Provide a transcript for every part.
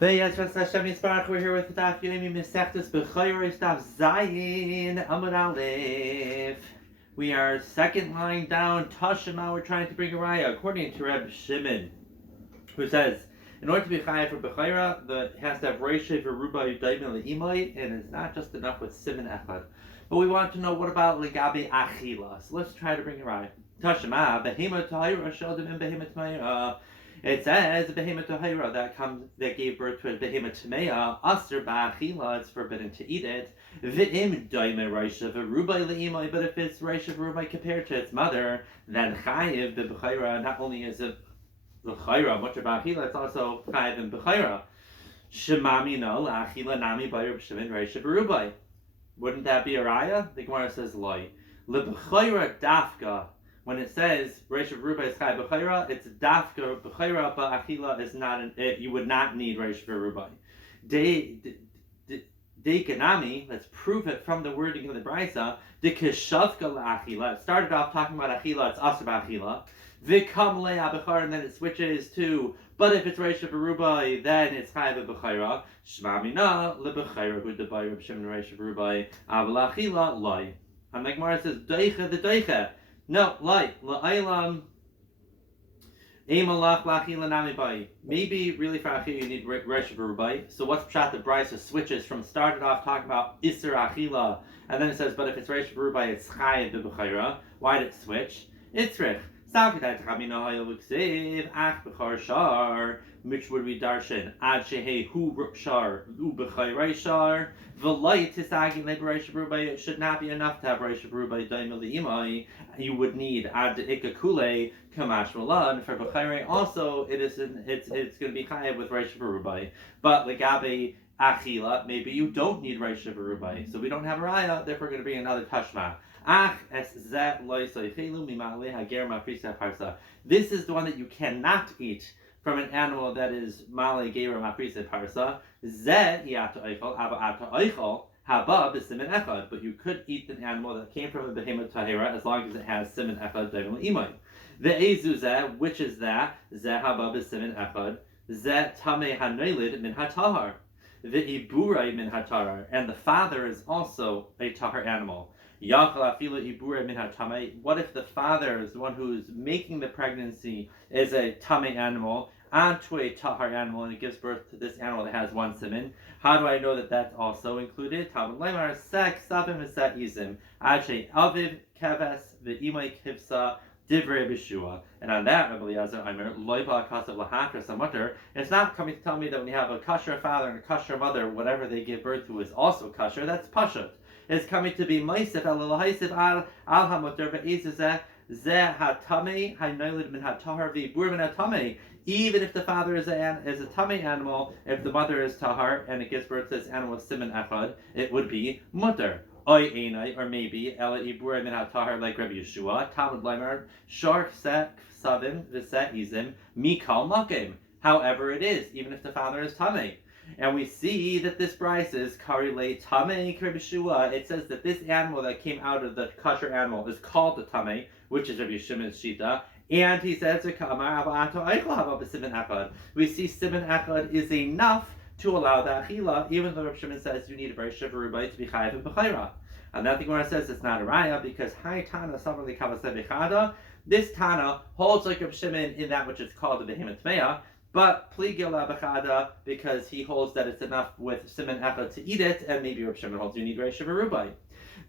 We're here with Daf Yomi Meseches Bechoros Daf Zayin Amud Aleph. We are second line down. Tashima. We're trying to bring a raya according to Reb Shimon, who says in order to be chayav for bechayra, it has to have reisha v'ruba yudayim le'imay, and it's not just enough with siman echad. But we want to know what about legabi achila. So let's try to bring a raya. Tashima behema tahira shel demin behema tmeya. It says behema tahira that gave birth to a behema tmeya aser ba'achila. It's forbidden to eat it. V'im daime reisha v'ruba le'imay. But if it's reisha v'ruba compared to its mother, then chayiv b'bechayra. Not only is it Bechayra, much about Achila, it's also chayiv in Bechayra. Shemami no, Achila nami by Reb Shimon Reisha Berubai. Wouldn't that be a raya? The Gemara says loy. Le Bechayra dafka. When it says Reisha Berubai is chayiv Bechayra, it's dafka Bechayra, but Achila is not. You would not need Reisha Berubai. De kanami. Let's prove it from the wording of the brisa. De keshavka la'achila. It started off talking about Achila. It's asur b'achila. V'kam le'abechar, and then it switches to, but if it's Reisha Berubai, then it's chayiv b'chayra. Shema mina lebechayra hu debai Reb Shimon Reisha Berubai aval achila loy. And the Gemara says deicha the deicha. No, loy la'aylam emalach la'achila nami bai. Maybe really for achila you need Reisha Berubai. So what's pshat? The brisa switches from started off talking about iser achila, and then it says, but if it's Reisha Berubai, it's chayiv b'chayra. Why did it switch? Itzrich. Which would we darshan? Ad shehe hu shar u b'chayray shar v'lay tisagin le'Reisha Berubai. It should not be enough to have Reisha Berubai daima li'imai. You would need ad ikakule kamash malan for b'chayray. Also, it's going to be chayav with Reisha Berubai. But legabe achila, maybe you don't need Reisha Berubai. So we don't have a raya. Therefore, we're going to bring another tashma. This is the one that you cannot eat from an animal that is male geir maprisa parsa. But you could eat an animal that came from a behemoth tahira as long as it has siman echad devil imay. The ezuzeh, which is that zeh habab is siman echad zeh tameh hanoilid min hatahar. The iburai min hatahar, and the father is also a tahar animal. What if the father is the one who's making the pregnancy is a tame animal onto a tahar animal, and it gives birth to this animal that has one siman? How do I know that that's also included? And on that Rabbi Eliezer Aimer, it's not coming to tell me that when you have a kosher father and a kosher mother, whatever they give birth to is also kosher. That's pashut. It's coming to be Maisif al-Lahaisif al-Hamutter Be'ezazeh Zeh ha-Tamei ha-Noilid min ha-Tahar v'Ibur min ha-Tamei. Even if the father is a Tamei animal, if the mother is Tahar and it gives birth to this animal with Siman Echad, it would be Mutter. Oy Einai, or maybe Ela Ibur min ha-Tahar like Rabbi Yeshua, Talmud Leimer, Shark Sek Savim V'Set Izim Mikal Makim. However it is, even if the father is Tamei. And we see that this brisa is karile tamei kerbishua. It says that this animal that came out of the kosher animal is called the tamei, which is Rabbi Shimon's shita. And he says, we see siman echad is enough to allow the achila, even though Rabbi Shimon says you need a very shivarubai to be chayiv and b'chayra. And that the Gemara says it's not a raya because Hai Tana Samarli Kavaseh Bechada. This Tana holds like Rabbi Shimon in that which is called the behemoth tmeya. But pligil abachada, because he holds that it's enough with siman echad to eat it, and maybe Reb Shimon holds you need Reisha Berubai.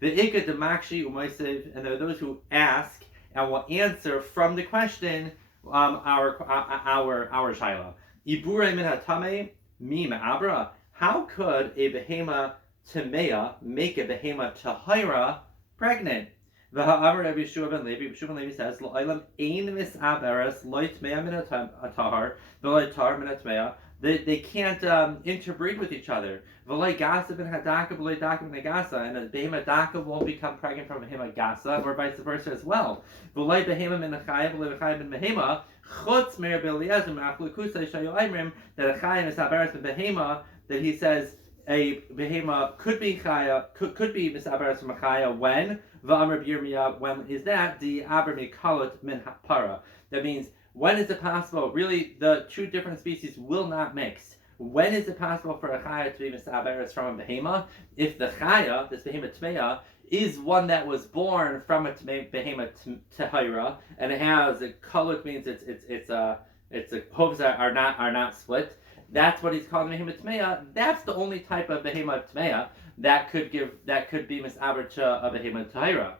The ikka demakshi umaysev, and there are those who ask and will answer from the question our shaila. Ibure min hatame mi ma'abra. How could a behema temeya make a behema tahira pregnant? V'ha'amar Rabbi Yeshua ben Levi, Yeshua ben Levi says, "Lo'olam ein misaberes loit mea min atahar, v'loit tar min atmea." They can't interbreed with each other. V'loit gasa ben hadaka, v'loit daka ben gasa, and a behema daka won't become pregnant from a behema gasa, or vice versa as well. V'loit behema min achayim, v'loit achayim min behema. Chutz meir b'Eliezer ma'achlukusay shayu aimrim, that a chayim misaberes ben behema, that he says a behema could be chaya, could be misaberes from a chaya when. V'amar b'Yirmiyah, when is that? The aber mikalot min para. That means, when is it possible? Really, the two different species will not mix. When is it possible for a chaya to be misaberes from a behema? If the chaya, this behema tmeya, is one that was born from a behema tehira, and it has a color, which means its hooves are not split. That's what he's calling behema tmeya. That's the only type of behema tmeya that could be misaber to a behema tahira.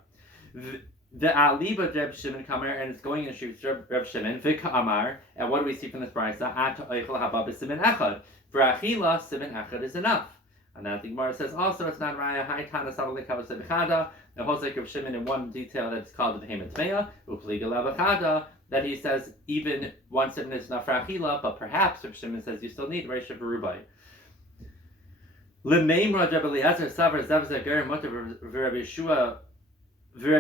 The aliba Reb Shimon Kamer, and it's going in Shuv's Reb Shimon Vika Amar. And what do we see from this brisa? Ata oichel haba b'simin echad. For achila, simin echad is enough. And then the Gemara says also it's not raya high tana savali kavas bechada. The whole Reb Shimon in one detail that's called the behema tmeya upliga levachada. That he says even one simin is enough for achila, but perhaps Reb Shimon says you still need reisha v'rubai. L'meimra Reb Eliezer savar zavza gerim mutar v'Reb Yeshua. From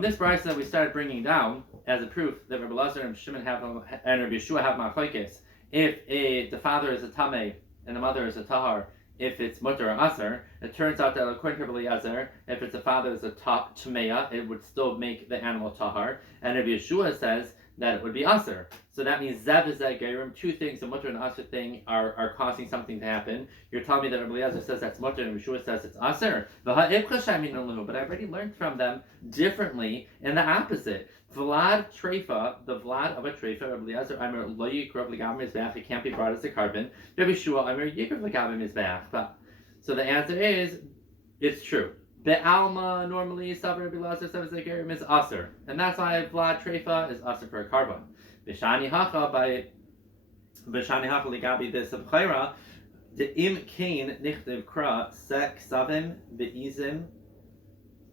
this brisa that we started bringing down as a proof that Rabbi Elazar and Shimon have and Rabbi Yeshua have machlokes. If the father is a tamei and the mother is a tahar, if it's mutter or aser, it turns out that according to Rabbi Elazar, if it's a father is a tameya, it would still make the animal tahar. And Rabbi Yeshua says that it would be aser. So that means zev is that gerim. Two things, the mutter and aser thing, are causing something to happen. You're telling me that Rabbi Eliezer says that's mutter and Yeshua says it's aser. But I've already learned from them differently in the opposite. Vlad treifa, the vlad of a treifa, Rabbi Eliezer, Amir lo yikrav l'gam mizbeach, it can't be brought as a carbon. Rabbi Yeshua, Amir yikrav l'gam mizbeach. So the answer is, it's true. Be'alma normally savar Rabbi Eliezer says the gerim is aser, and that's why vlad treifa is aser for a carbon. B'shani hacha ligabi this of chayra, the im kain nichtiv kra sek savim beizim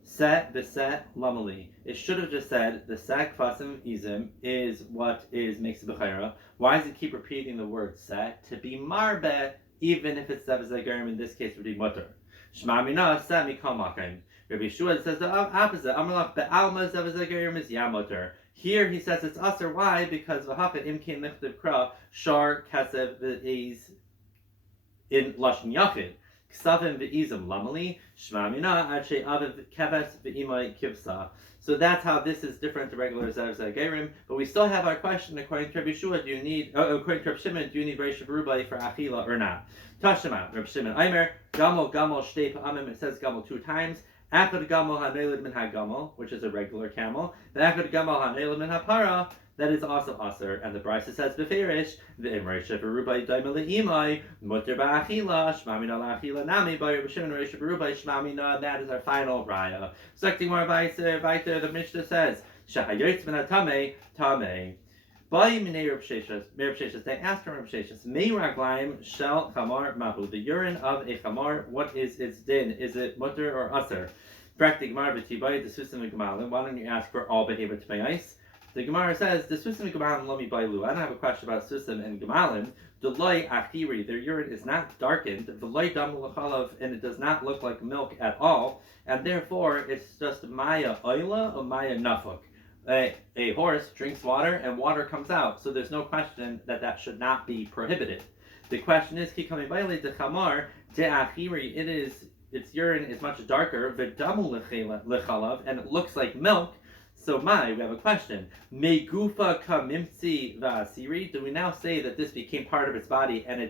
set beset lamali. It should have just said the sek fasim izim is what makes the b'chayra. Why does it keep repeating the word set? To be marbe, even if it's zevazagerim, in this case would be mutter. Shma mina set mikol makim. Rabbi Yeshua says the opposite. Amalach be'alma zevazagerim is yamutter. Here he says it's aser. Why? Because v'hacha imkin lichtiv kra shar kasev v'eiz in lashon yachid. Ksavim v'izim lamali shma mina adshe aviv keves v'imay kivsa. So that's how this is different to regular zev gerim. But we still have our question according to Rabbi Yeshua. According to Rabbi Shimon, do you need reisha v'rubai for achila or not? Tashema Rabbi Shimon Aimer gamol shtei pa'amim. It says gamol 2 times. Echad gamol hanelid min hagamol, which is a regular camel. The echad gamol hanelid min hapara, that is also aser. And the brisa says beferish the imreisha v'rubai daimel imai mutter ba'achila shmamina la'achila nami by Rabbi Shimon reisha v'rubai shmamina. That is our final raya. Secting more weiter. The Mishnah says shahayotz min hatamei tamei. By Minei Reb Sheshes, they asked Reb Sheshes, Mei raglaim shel chamar mahu, the urine of a chamar, what is its din? Is it mutter or aser? Praktik Gemara b'tibay the susim v'gemalim. Why don't you ask for all behavior tmeyais? The Gemara says the susim v'gemalim lo mi bailu. I don't have a question about susim and gemalim. The loy achiri, their urine is not darkened. The loy damul l'chalav, and it does not look like milk at all, and therefore it's just maya oila or maya nafuk. A horse drinks water and water comes out, so there's no question that should not be prohibited. The question is, its urine is much darker, and it looks like milk. So we have a question. Megufa kamimtsi va'asiri. Do we now say that this became part of its body and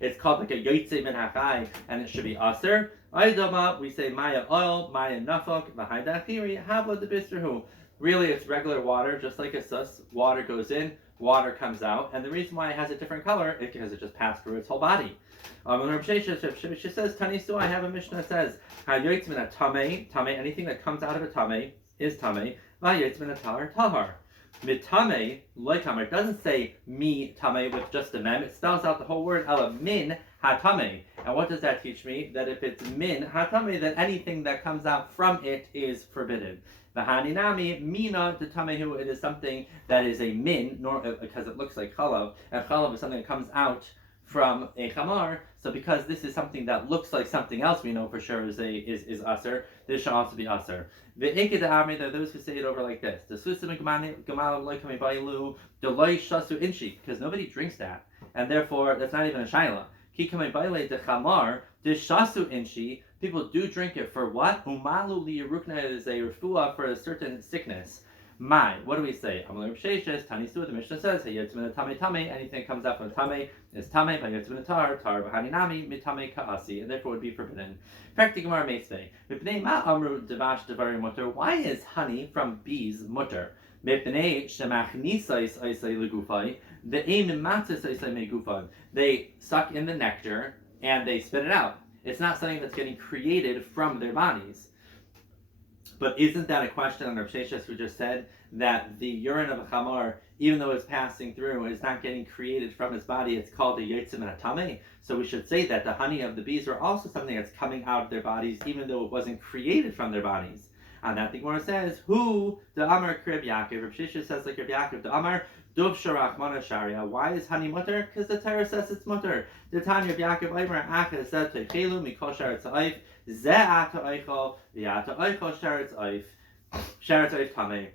it's called like a yotzei min hachai and it should be aser? Aydama, we say maya oil, maya nafok, v'haydachiri, havla de bisrahu. Really, it's regular water, just like a sus. Water goes in, water comes out, and the reason why it has a different color is because it just passed through its whole body. When Reb Sheshes says, Tanisu, I have a Mishnah that says, Hayoytz min a tamei, anything that comes out of a tamei is tamei, v'hayoytz min a tahar. Mitame, loikamar, it doesn't say mi tamei with just a mem, it spells out the whole word, ela min hatame. And what does that teach me? That if it's min hatame, then anything that comes out from it is forbidden. V'haninami mina detamehu, it is something that is a min, because it looks like chalav, and chalav is something that comes out from a chamar. So because this is something that looks like something else, we know for sure is aser. This should also be aser. The eked amri, there are those who say it over like this: the susim gemalim loy kami bailu, the loy shasu inshi, because nobody drinks that, and therefore that's not even a shaila. Ki kami baile de chamar, the shasu inshi. People do drink it for what? Umalu liyarukna is a refuah for a certain sickness. What do we say? Amalei Meseches, Tanisu, the Mishnah says, Hey Yotzmin Tame, anything that comes out from a Tame is Tame, by Yotzmin Tar B'Haninami, Mitame Ka'asi, and therefore would be forbidden. Prakti Gemara Meisvei, Mipnei Ma Amru Devash Devarim Mutter, why is honey from bees mutter? Mipnei Shemachnisais Isai Legufai, the Aim Matzis Isai Megufai, they suck in the nectar and they spit it out. It's not something that's getting created from their bodies. But isn't that a question on Rav Sheshes who just said that the urine of a chamar, even though it's passing through, is not getting created from his body? It's called a yotzim and a tameh. So we should say that the honey of the bees are also something that's coming out of their bodies, even though it wasn't created from their bodies. And that the Gemara says, "Who the Amar Krib Yaakov?" Rav Sheshes says like Reb Yaakov, the Amar Dov Sharach Mana Sharia. Why is honey mutter? Because the Torah says it's mutter. The Tanya Reb Yaakov Eimer Achad said to Chelu Mikol Sharetz Oif Ze Ata Oichol V'Ata Oichol Sharetz Oif Sharetz Oif Tamei.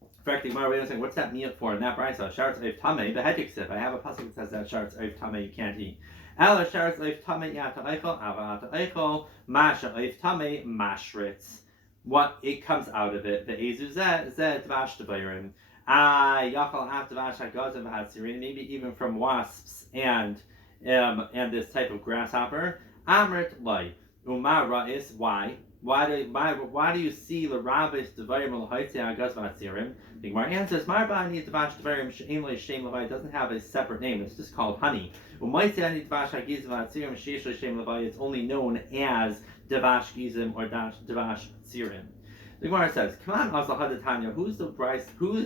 In fact, the Gemara was saying, what's that meal for in that brisa? Sharetz Oif Tamei. The Hedjiksiv. I have a pasuk that says that Sharetz Oif Tamei you can't eat. Ela Sharetz Oif Tamei Yata Oichol Ava Ata Oichol Masha Oif Tamei Mashritz. What it comes out of it, the Ezu Zed Dvash Devarim. Yachal Af Dvash Hagazim Hatzirin, maybe even from wasps and this type of grasshopper. Amrit Lai. Umara is why? Why do you see the rabbis Devarim al Haitzi Hagaz Hatzirim? The Gemara answers, Marbani Dvash Devarim Shein Lai Shem Levai doesn't have a separate name, it's just called honey. Umaitzi Ani Dvash Hagiz Hatzirim Sheish Lai Shem Levai, it's only known as Devash Gizim or Devash Tzirim. The Gemara says, "Come on, Azal who's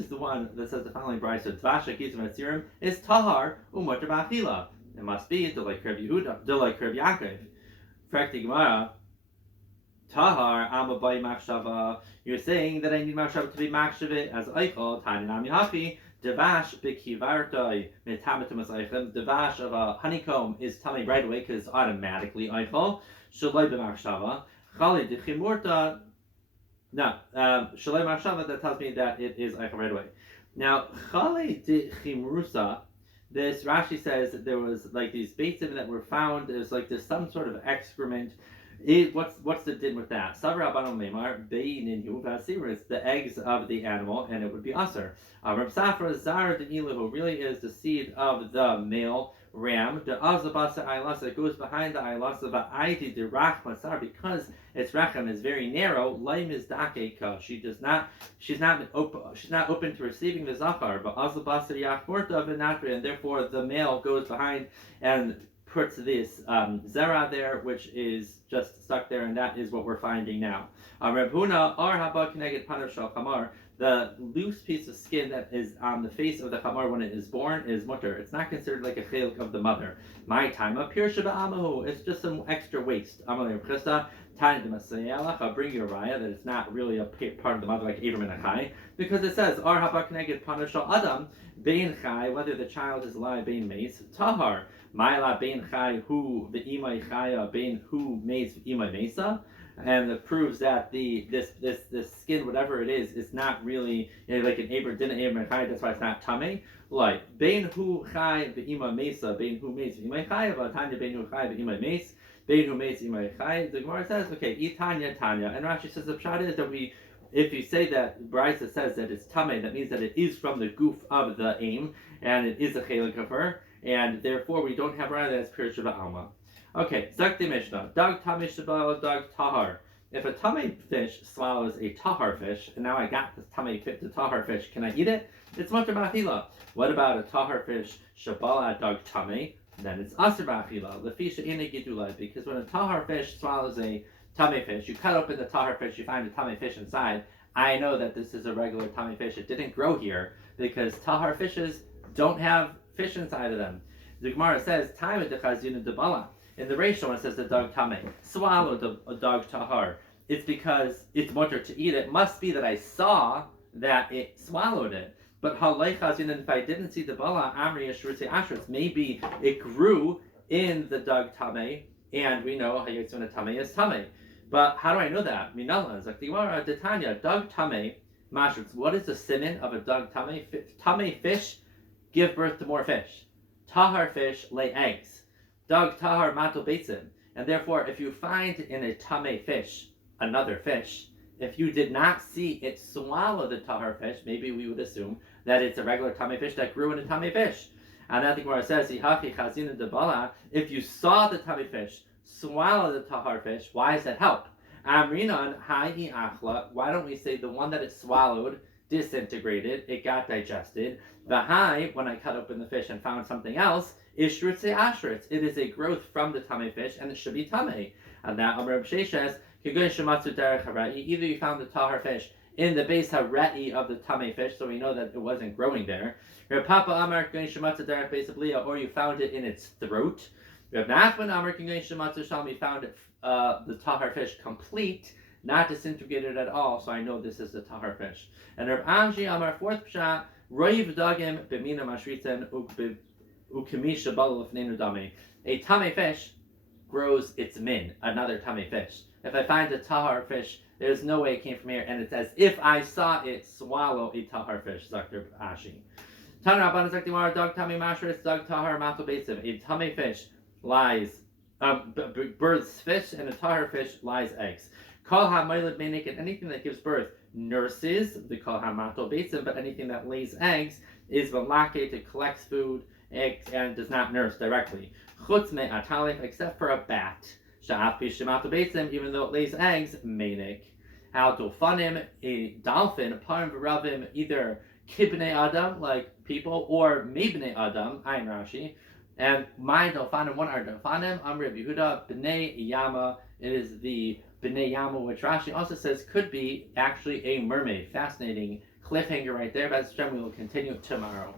the one that says the following Bryce? Devash Gizim Tzirim is Tahar Umutter B'Achila. It must be Delay Krib Yehuda, Delay Krib Yaakov. Frekti Gemara, Tahar Amabai Machshava. You're saying that I need Machshava to be Machshavit as Eichel Tani Nami Hachi. Devash Bikivartoi Mitamatum Eichem. Devash of a honeycomb is telling me right away because it's automatically Eichel. Shalai b'machshava, chali d'chimurta. No, shalai b'machshava, that tells me that it is eichel right away. Now, chali d'chimrusa, this Rashi says that there was like these beitzim that were found. There's like there's some sort of excrement. What's the din with that? Savra abanu meimar beinin hu v'asira. It's the eggs of the animal, and it would be aser. Reb Safra zar d'nilu, who really is the seed of the male ram, the azabasa ailasa goes behind the ailasa va'aiti the rachmasar, because its rachem is very narrow. Laim is dakeka. She's not open to receiving the zachar, but azabasa yachmorta v'natri, and therefore the male goes behind and puts this zera there, which is just stuck there, and that is what we're finding now. Reb Huna ar haba keneged panav shel chamar. The loose piece of skin that is on the face of the chamar when it is born is mutter. It's not considered like a chiluk of the mother. My time up here sheba amahu. It's just some extra waste. Amalei Chista tani demasayelach. I'll bring you a raya that it's not really a part of the mother like Abram and Achai, because it says ar haba keneged panav shel adam bein chai, whether the child is alive bein meis tahar. Ma'ila bein chai hu ve'imay chaya bein hu meis ve'imay mesa. And it proves that this skin, whatever it is not really like an Abram didn't Abram chai. That's why it's not tamei. Like bein hu chai be'ima mesa, bein hu meis ve'imay chai, v'atanya bein hu chai be'imay meis, bein hu meis ve'imay chai. The Gemara says, okay, itanya tanya, and Rashi says the pshat is that if you say that Brisa says that it's tamei, that means that it is from the goof of the aim, and it is a chelik of her, and therefore we don't have raya that's pir sheba alma. Okay, Zakti Mishnah. Dog tamei sheba, dog tahar. If a tamei fish swallows a tahar fish, and now I got this tamei the tahar fish, can I eat it? It's mutter b'achila. What about a tahar fish shabala dog tamei? Then it's aser b'achila. Lefisha ina gidulai. Because when a tahar fish swallows a tamei fish, you cut open the tahar fish, you find a tamei fish inside. I know that this is a regular tamei fish. It didn't grow here because tahar fishes don't have fish inside of them. The Gemara says, "Time at the chazina debala." In the Reisha, when it says the dog tamei swallowed a dog tahar, it's because it's mutter to eat it. Must be that I saw that it swallowed it. But halay chazina, if I didn't see the bala, amri yeshurutei ashritz, maybe it grew in the dog tamei, and we know hayotzuna tamei is tamei. But how do I know that? Minala is like the Gemara detanya dog tamei mashritz. What is the siman of a dog tamei? Tamei fish give birth to more fish. Tahar fish lay eggs. Dog tahar mato beitzim. And therefore, if you find in a tamei fish another fish, if you did not see it swallow the tahar fish, maybe we would assume that it's a regular tummy fish that grew in a tummy fish. And I think where it says, if you saw the tummy fish swallow the tahar fish, why does that help? Amrinan ha'i achla, why don't we say the one that it swallowed disintegrated, it got digested. The high, when I cut open the fish and found something else, is shrutze ashritz. It is a growth from the tummy fish, and it should be tummy. And that Amr Meseches, either you found the tahar fish in the base harei of the tummy fish, so we know that it wasn't growing there. Papa Amar or you found it in its throat. Reb Nachman Amar we found it, the tahar fish complete, not disintegrated at all, so I know this is the tahar fish. And Reb Anji Amar, fourth pshat, roiv dagim b'mina mashritzen ukemi shabal lefnenu dami. A tummy fish grows its min, another tummy fish. If I find a tahar fish, there's no way it came from here, and it's as if I saw it swallow a tahar fish, Dr. Ashi. Tanra Rabbanan Zaktimar, dog tummy mashris, dog tahar mato beitsim. A tummy fish lies, births fish, and a tahar fish lies eggs. Kol ha-moiled menik, and anything that gives birth nurses, the kol ha-mato beitsim, but anything that lays eggs is velake, it collects food, eggs, and does not nurse directly. Chutz me atalik, except for a bat. Sha'af pishamato beitsim, even though it lays eggs, menik. How dolphinim, a dolphin, parim v'ravim, either kibnei adam, like people, or mibnei adam, ayin Rashi. And my dolphinim, what are dolphinim? Amr Yehuda, bnei yama. It is the bnei yama, which Rashi also says could be actually a mermaid. Fascinating cliffhanger right there. But we will continue tomorrow.